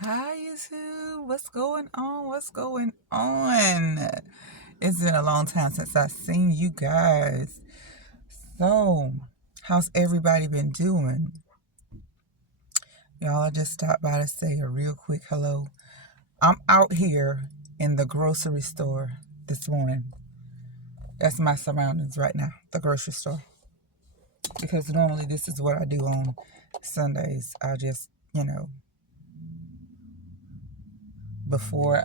Hi, YouTube. What's going on? What's going on? It's been a long time since I've seen you guys. So, how's everybody been doing? Y'all, I just stopped by to say a real quick hello. I'm out here in the grocery store this morning. That's my surroundings right now, the grocery store. Because normally this is what I do on Sundays. I just, before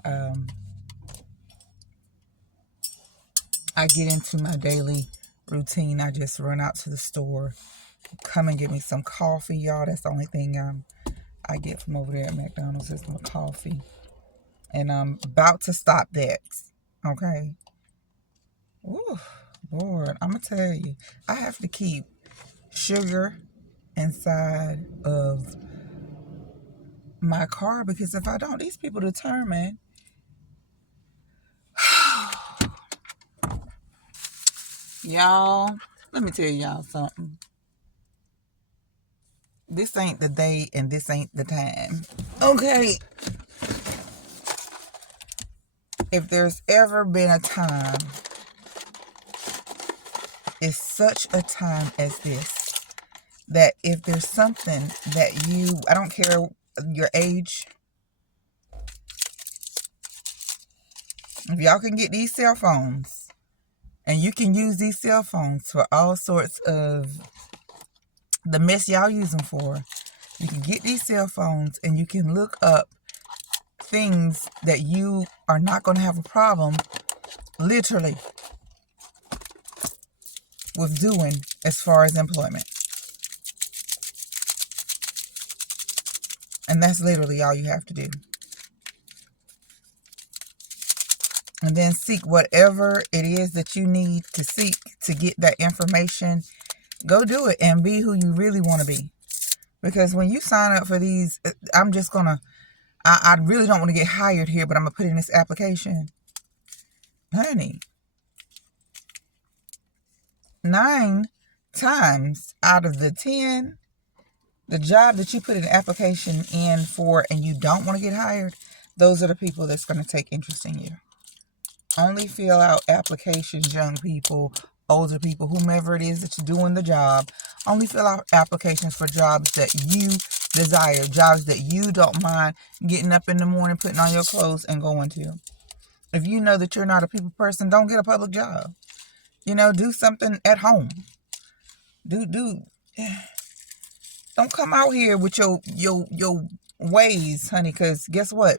I get into my daily routine, I just run out to the store, come and get me some coffee, y'all. That's the only thing I get from over there at McDonald's is my coffee. And I'm about to stop that. Okay. Ooh, Lord, I'm going to tell you, I have to keep sugar inside of my car because if I don't, these people determine. Y'all, let me tell y'all something. This ain't the day and this ain't the time. Okay. If there's ever been a time, it's such a time as this, that if there's something that I don't care your age, if y'all can get these cell phones and you can use these cell phones for all sorts of the mess y'all use them for, you can get these cell phones and you can look up things that you are not going to have a problem literally with doing as far as employment. And that's literally all you have to do. And then seek whatever it is that you need to seek to get that information. Go do it and be who you really want to be. Because when you sign up for these, I'm just going to, I really don't want to get hired here, but I'm going to put in this application. Honey, 9 times out of the 10, the job that you put an application in for and you don't want to get hired, those are the people that's going to take interest in you. Only fill out applications, young people, older people, whomever it is that's doing the job. Only fill out applications for jobs that you desire, jobs that you don't mind getting up in the morning, putting on your clothes and going to. If you know that you're not a people person, don't get a public job. Do something at home. Don't come out here with your ways, honey, because guess what?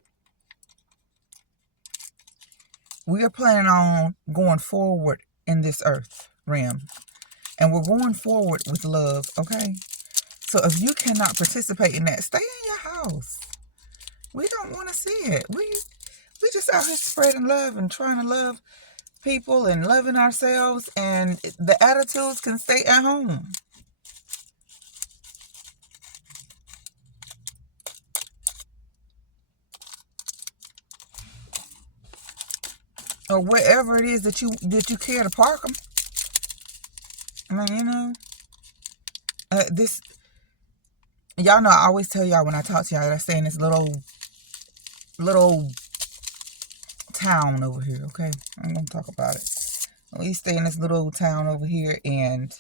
We are planning on going forward in this earth realm. And we're going forward with love, okay? So if you cannot participate in that, stay in your house. We don't want to see it. We just out here spreading love and trying to love people and loving ourselves, and the attitudes can stay at home. Or wherever it is that you care to park them. I mean, this, y'all know I always tell y'all when I talk to y'all that I stay in this little town over here, okay? I'm gonna talk about it. We stay in this little town over here, and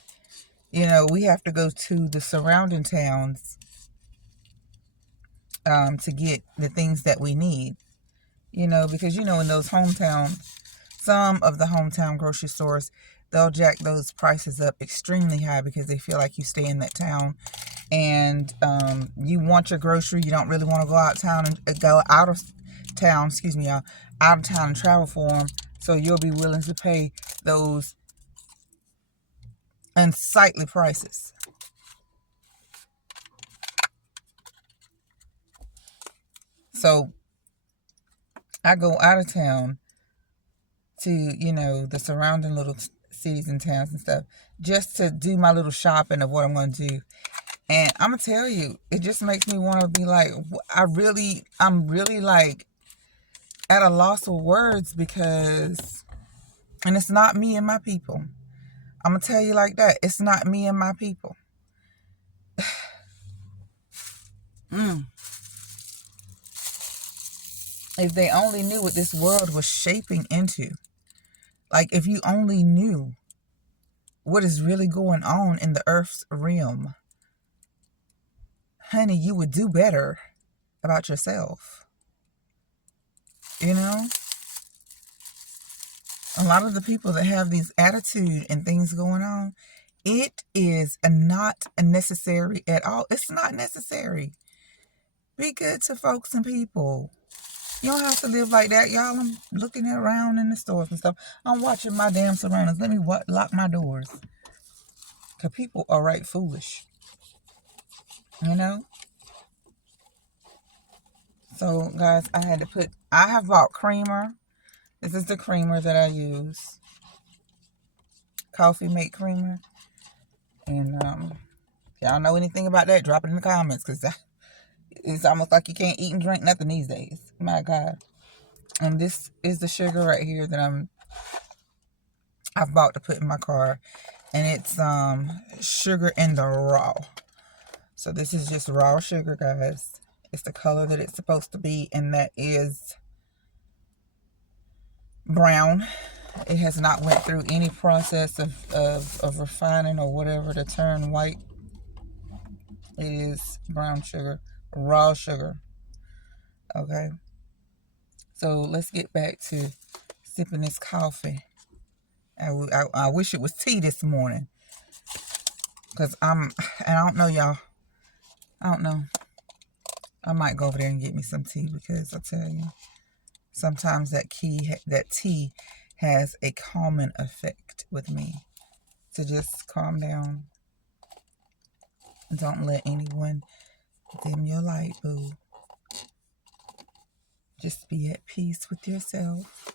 we have to go to the surrounding towns to get the things that we need. Because in those some of the hometown grocery stores, they'll jack those prices up extremely high because they feel like you stay in that town and you want your grocery. You don't really want to go out of town and go out of town, y'all, out of town and travel for them. So you'll be willing to pay those unsightly prices. So I go out of town to, the surrounding little cities and towns and stuff just to do my little shopping of what I'm going to do. And I'm going to tell you, it just makes me want to be like, I'm really like at a loss of words because, and it's not me and my people. I'm going to tell you like that. It's not me and my people. If they only knew what this world was shaping into. Like, if you only knew what is really going on in the earth's realm, honey, you would do better about yourself. You know? A lot of the people that have these attitude and things going on, it is not necessary at all. It's not necessary. Be good to folks and people. You don't have to live like that, y'all. I'm looking around in the stores and stuff. I'm watching my damn surroundings. Let me lock my doors. Because people are right foolish. You know? So, guys, I have bought creamer. This is the creamer that I use. Coffee Mate creamer. And, if y'all know anything about that, drop it in the comments. Because it's almost like you can't eat and drink nothing these days. My God. And this is the sugar right here that I've bought to put in my car. And it's sugar in the raw. So this is just raw sugar, guys. It's the color that it's supposed to be, and that is brown. It has not went through any process of refining or whatever to turn white. It is brown sugar, raw sugar. Okay. So let's get back to sipping this coffee. I wish it was tea this morning. Because and I don't know, y'all. I don't know. I might go over there and get me some tea, because I tell you, sometimes that tea has a calming effect with me to just calm down. Don't let anyone dim your light, boo. Just be at peace with yourself.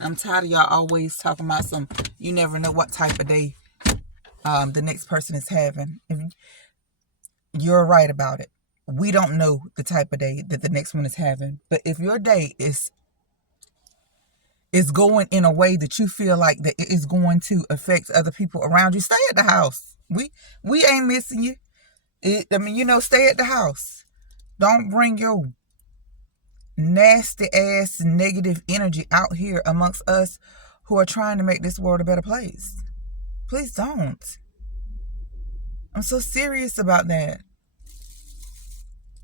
I'm tired of y'all always talking about you never know what type of day the next person is having. If you're right about it. We don't know the type of day that the next one is having. But if your day is going in a way that you feel like that it is going to affect other people around you, stay at the house. We ain't missing you. Stay at the house. Don't bring your nasty ass negative energy out here amongst us who are trying to make this world a better place. Please don't. I'm so serious about that.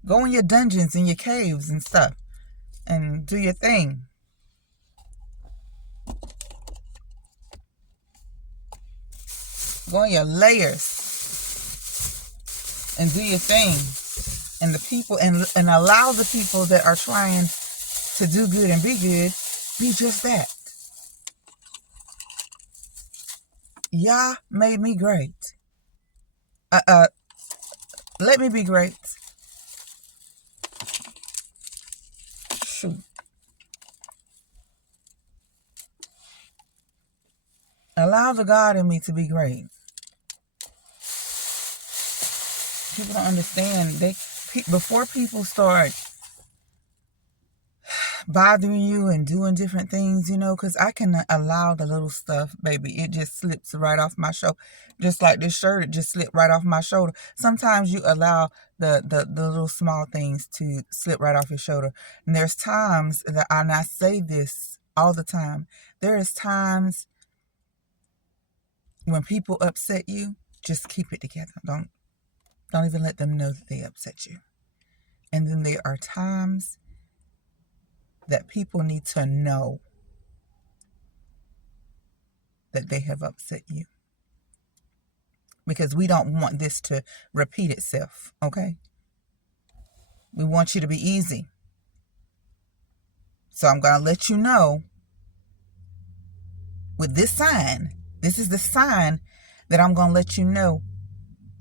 Go in your dungeons and your caves and stuff and do your thing. Go in your layers and do your thing. And the people and allow the people that are trying to do good and be good be just that. Yah made me great. Let me be great. Shoot. Allow the God in me to be great. People don't understand. Before people start bothering you and doing different things, because I can allow the little stuff, baby. It just slips right off my shoulder. Just like this shirt, it just slipped right off my shoulder. Sometimes you allow the little small things to slip right off your shoulder. And there's times that, and I say this all the time, there is times when people upset you, just keep it together. Don't even let them know that they upset you. And then there are times that people need to know that they have upset you. Because we don't want this to repeat itself, okay? We want you to be easy. So I'm going to let you know with this sign. This is the sign that I'm going to let you know.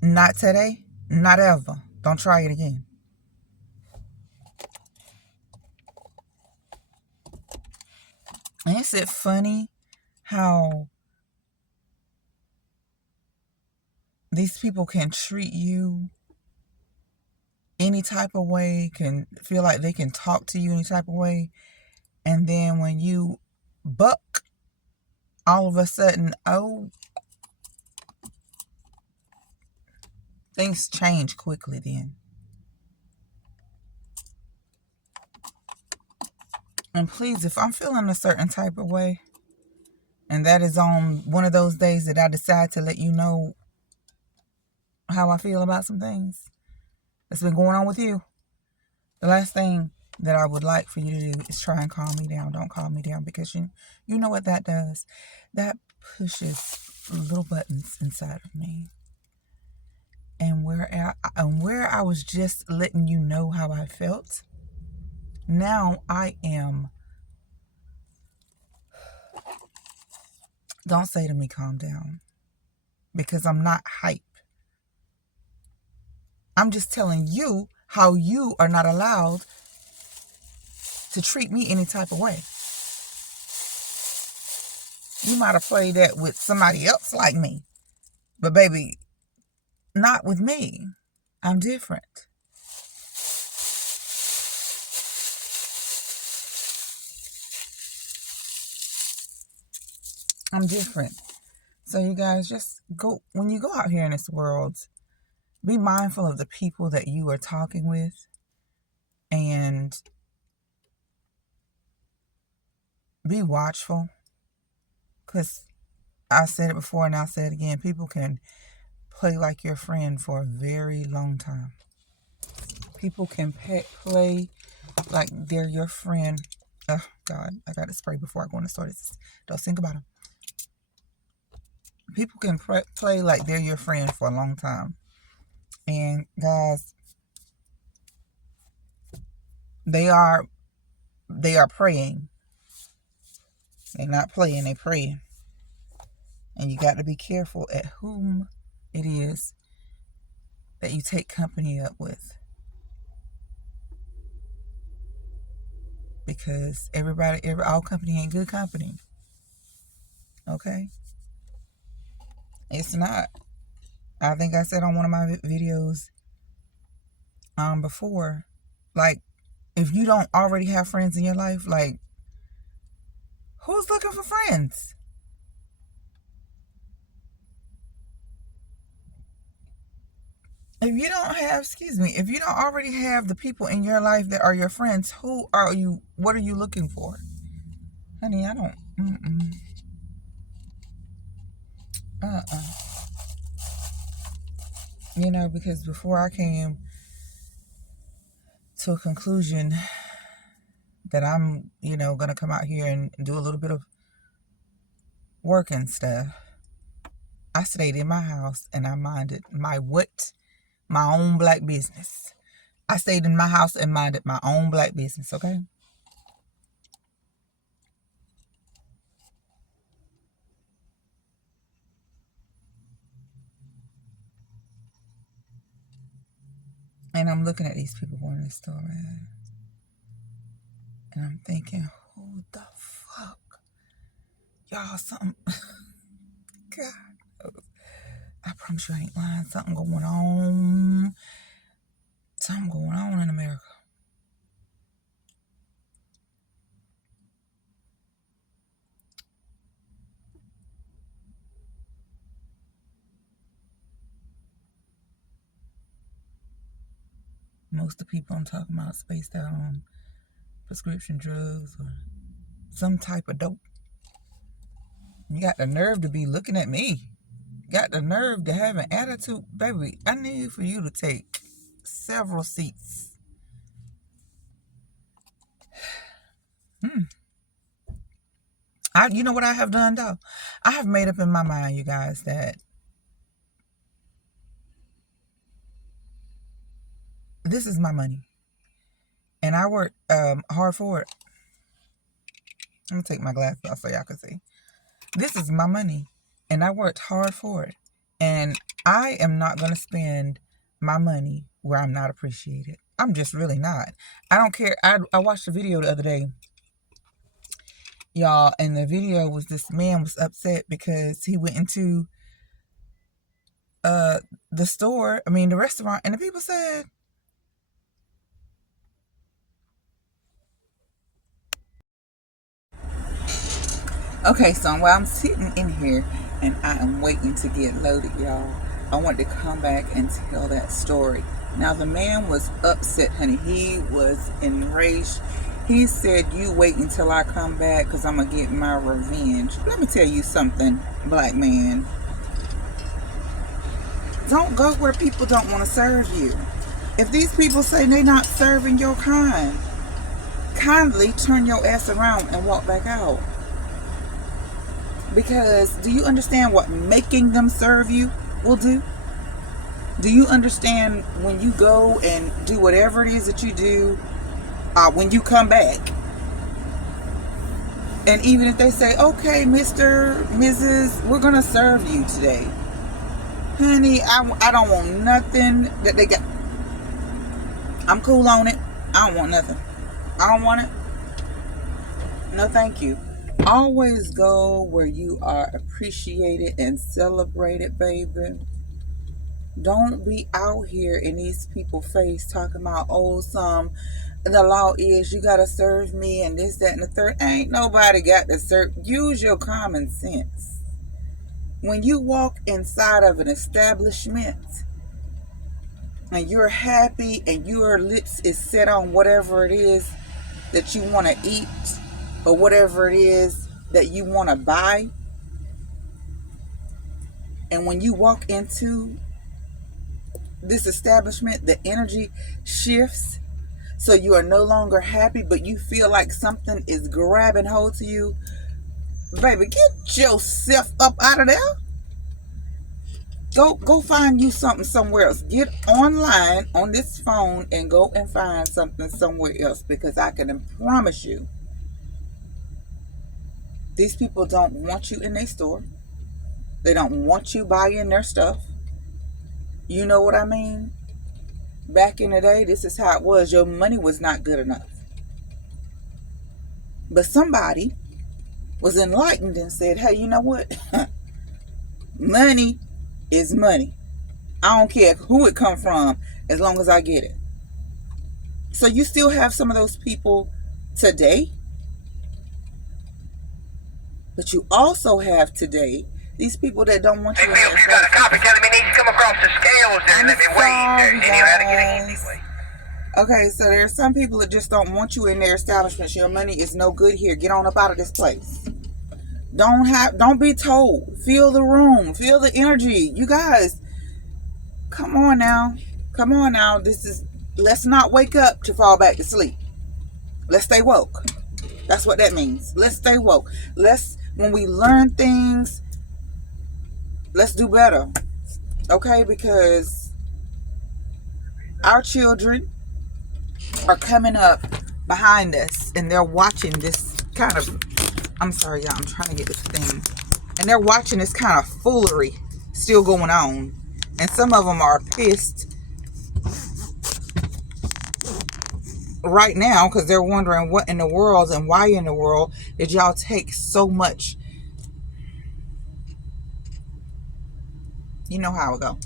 Not today, not ever. Don't try it again. And isn't it funny how these people can treat you any type of way, can feel like they can talk to you any type of way, and then when you buck, all of a sudden, things change quickly then. And please, if I'm feeling a certain type of way, and that is on one of those days that I decide to let you know how I feel about some things that's been going on with you, the last thing that I would like for you to do is try and calm me down. Don't calm me down, because you know what that does. That pushes little buttons inside of me. And where I was just letting you know how I felt, now I am. Don't say to me, calm down, because I'm not hype. I'm just telling you how you are not allowed to treat me any type of way. You might have played that with somebody else like me, but baby, not with me. I'm different. I'm different. So you guys, just go, when you go out here in this world, be mindful of the people that you are talking with, and be watchful. Because I said it before and I'll say it again, people can play like your friend for a very long time. People can play like they're your friend. Oh God, I got to spray before I go in the store. Don't think about them. People can play like they're your friend for a long time. And guys, they are praying. They're not playing, they're praying. And you got to be careful at whom it is that you take company up with. Because all company ain't good company. Okay? It's not. I think I said on one of my videos before, like, if you don't already have friends in your life, like, who's looking for friends? If you don't already have the people in your life that are your friends, what are you looking for? Honey, I don't, You know, because before I came to a conclusion that I'm, going to come out here and do a little bit of work and stuff, I stayed in my house and I minded my own black business. I stayed in my house and minded my own black business, okay? And I'm looking at these people going to the store, man. And I'm thinking, who the fuck? Y'all, something. God. I promise you I ain't lying. Something going on. Something going on in America. Most of the people I'm talking about spaced out on prescription drugs or some type of dope. You got the nerve to be looking at me. Got the nerve to have an attitude. Baby, I need for you to take several seats. You know what I have done, though? I have made up in my mind, you guys, that this is my money. And I worked hard for it. Let me take my glasses off so y'all can see. This is my money. And I worked hard for it. And I am not going to spend my money where I'm not appreciated. I'm just really not. I don't care. I watched a video the other day, y'all, and the video was this man was upset because he went into the restaurant, and the people said, okay, so while I'm sitting in here and I am waiting to get loaded, y'all, I want to come back and tell that story. Now, the man was upset, honey. He was enraged. He said, you wait until I come back because I'm going to get my revenge. Let me tell you something, black man. Don't go where people don't want to serve you. If these people say they're not serving your kind, kindly turn your ass around and walk back out. Because do you understand what making them serve you will do? Do you understand when you go and do whatever it is that you do, when you come back, and even if they say, okay, Mr., Mrs., we're going to serve you today. Honey, I don't want nothing that they got. I'm cool on it. I don't want nothing. I don't want it. No, thank you. Always go where you are appreciated and celebrated, baby. Don't be out here in these people's face talking about, oh, the law is you got to serve me and this, that, and the third. Ain't nobody got to serve. Use your common sense. When you walk inside of an establishment and you're happy and your lips is set on whatever it is that you want to eat or whatever it is that you want to buy, and when you walk into this establishment, the energy shifts, so you are no longer happy, but you feel like something is grabbing hold to you. Baby, get yourself up out of there. Go find you something somewhere else. Get online on this phone and go and find something somewhere else, because I can promise you, these people don't want you in their store. They don't want you buying their stuff. You know what I mean? Back in the day, this is how it was. Your money was not good enough. But somebody was enlightened and said, hey, you know what? Money is money. I don't care who it come from as long as I get it. So you still have some of those people today. But you also have today these people that don't want you. Hey, Bill, you got a copy telling me need to come across the scales there and let me weigh. You know how to get an easy way. Okay, so there's some people that just don't want you in their establishments. Your money is no good here. Get on up out of this place. Don't be told. Feel the room. Feel the energy. You guys, come on now. Come on now. Let's not wake up to fall back to sleep. Let's stay woke. That's what that means. Let's stay woke. When we learn things, let's do better. Okay? Because our children are coming up behind us and they're watching this kind of, I'm sorry, y'all, I'm trying to get this thing. And they're watching this kind of foolery still going on. And some of them are pissed right now because they're wondering what in the world and why in the world did y'all take so much. You know how it go.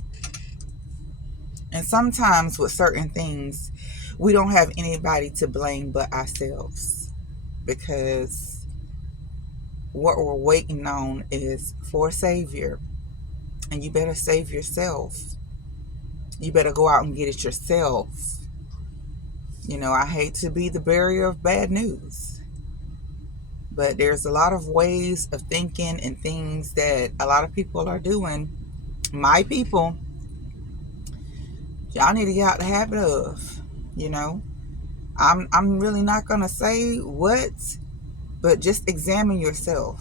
And sometimes with certain things, we don't have anybody to blame but ourselves, because what we're waiting on is for a savior, and you better save yourself. You better go out and get it yourself. You know, I hate to be the bearer of bad news, but there's a lot of ways of thinking and things that a lot of people are doing. My people, y'all need to get out the habit of, you know. I'm really not gonna say what, but just examine yourself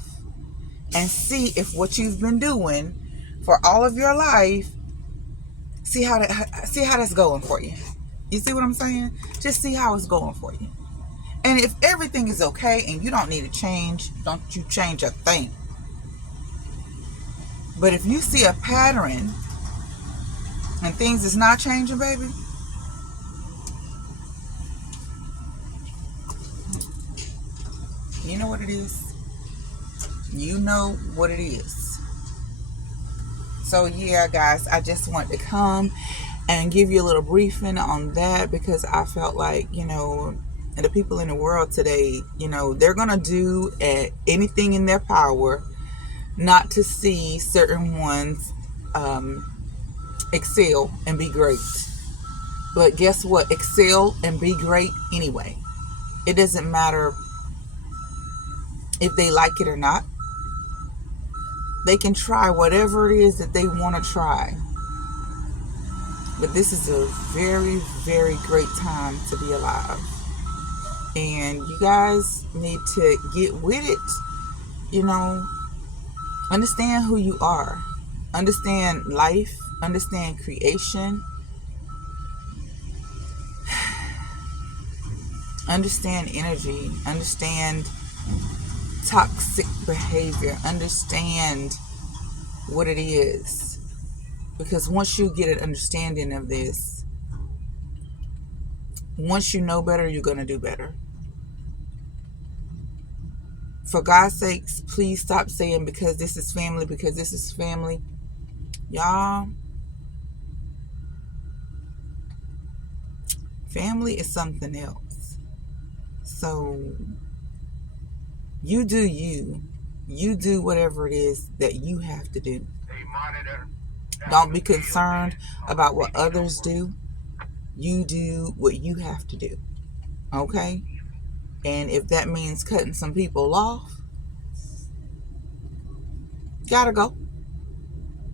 and see if what you've been doing for all of your life, see how that's going for you. You see what I'm saying? Just see how it's going for you. And if everything is okay and you don't need to change, don't you change a thing. But if you see a pattern and things is not changing, baby, you know what it is. You know what it is. So yeah, guys, I just want to come and give you a little briefing on that, because I felt like, you know, and the people in the world today, you know, they're going to do anything in their power not to see certain ones excel and be great. But guess what? Excel and be great anyway. It doesn't matter if they like it or not. They can try whatever it is that they want to try. But this is a very, very great time to be alive. And you guys need to get with it. You know, understand who you are. Understand life. Understand creation. Understand energy. Understand toxic behavior. Understand what it is. Because once you get an understanding of this, once you know better, you're going to do better. For God's sakes, please stop saying because this is family, because this is family. Y'all, family is something else. So you do you. You do whatever it is that you have to do. Don't be concerned about what others do. You do what you have to do. Okay? And if that means cutting some people off, gotta go.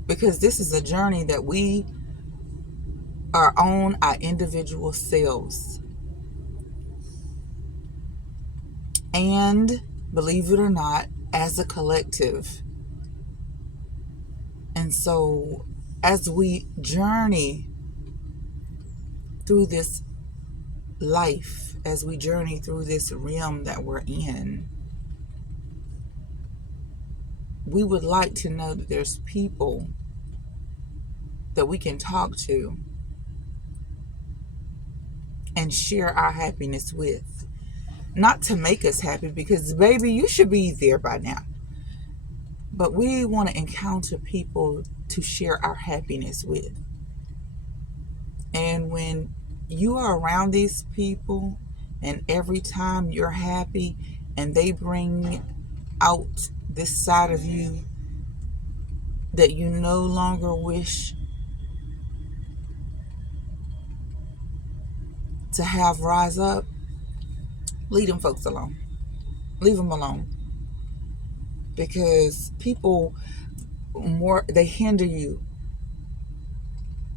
Because this is a journey that we are on our individual selves. And believe it or not, as a collective. And so as we journey through this life, as we journey through this realm that we're in, we would like to know that there's people that we can talk to and share our happiness with. Not to make us happy, because baby, you should be there by now. But we want to encounter people to share our happiness with. And when you are around these people, and every time you're happy and they bring out this side of you that you no longer wish to have rise up, leave them folks alone. Leave them alone. Because people they hinder you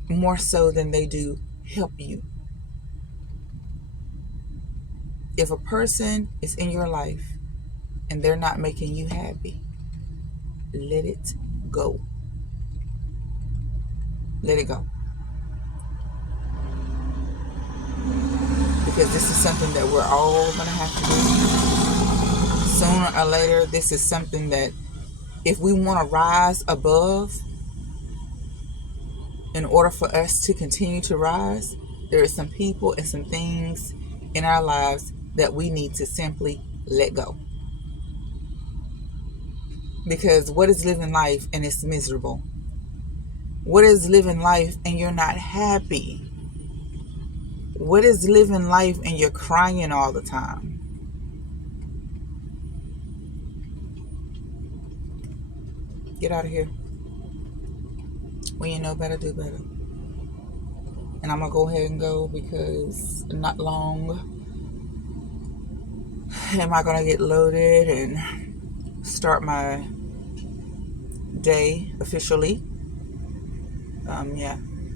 more so than they do help you. If a person is in your life and they're not making you happy, let it go. Let it go. Because this is something that we're all going to have to do. Sooner or later, this is something that if we want to rise above, in order for us to continue to rise, there are some people and some things in our lives that we need to simply let go. Because what is living life and it's miserable? What is living life and you're not happy? What is living life and you're crying all the time? Get out of here. When you know better, do better. And I'm going to go ahead and go because not long am I going to get loaded and start my day officially.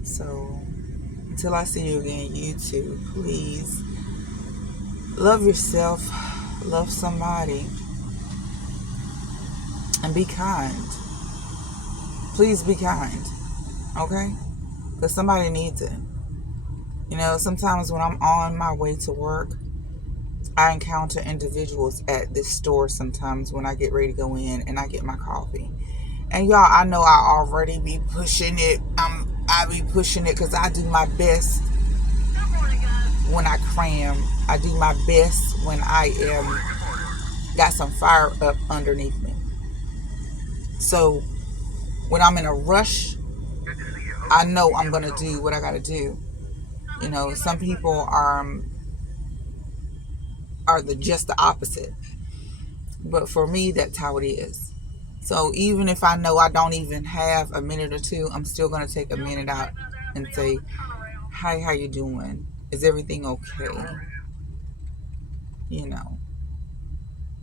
So until I see you again, you too, please love yourself, love somebody, and be kind. Please be kind, okay? Because somebody needs it. You know, sometimes when I'm on my way to work, I encounter individuals at this store sometimes when I get ready to go in and I get my coffee. And y'all, I know I already be pushing it. I be pushing it because I do my best when I cram. I do my best when I got some fire up underneath me. So when I'm in a rush, I know I'm going to do what I got to do. You know, some people are just the opposite. But for me, that's how it is. So even if I know I don't even have a minute or two, I'm still going to take a minute out and say, hi, how you doing? Is everything okay? you know,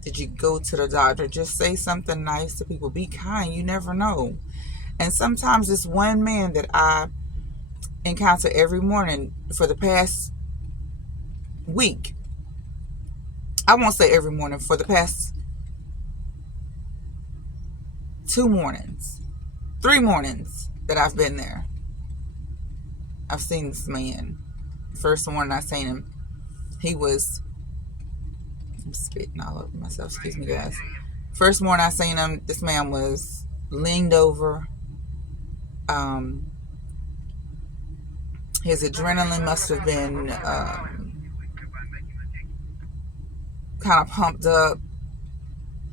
did you go to the doctor? Just say something nice to people. Be kind. You never know. And sometimes this one man that I encounter every morning for the past week, I won't say every morning, for the past 3 mornings that I've been there, I've seen this man. First morning I seen him, I'm spitting all over myself, excuse me guys. First morning I seen him, this man was leaned over. His adrenaline must have been kind of pumped up.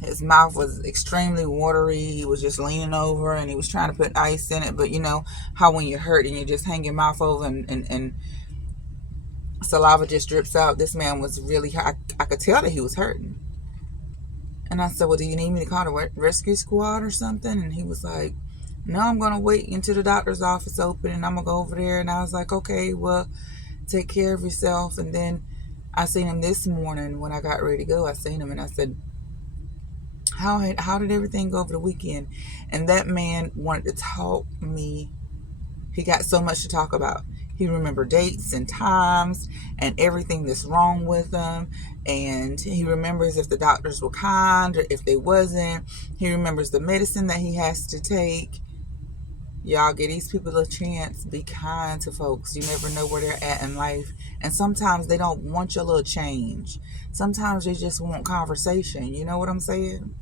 His mouth was extremely watery. He was just leaning over and he was trying to put ice in it. But you know how when you're hurt and you just hang your mouth over and saliva just drips out. This man was really, I could tell that he was hurting. And I said, well, do you need me to call the rescue squad or something? And he was like, no, I'm going to wait until the doctor's office open and I'm going to go over there. And I was like, okay, well, take care of yourself. And then I seen him this morning when I got ready to go. I seen him and I said, how did everything go over the weekend? And that man wanted to talk me. He got so much to talk about. He remembered dates and times and everything that's wrong with him. And he remembers if the doctors were kind or if they wasn't. He remembers the medicine that he has to take. Y'all, give these people a chance. Be kind to folks. You never know where they're at in life. And sometimes they don't want your little change. Sometimes they just want conversation. You know what I'm saying?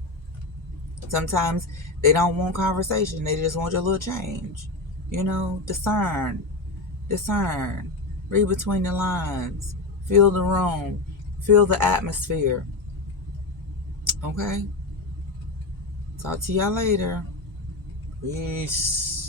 Sometimes they don't want conversation. They just want your little change. You know, discern. Read between the lines. Feel the room. Feel the atmosphere. Okay? Talk to y'all later. Peace.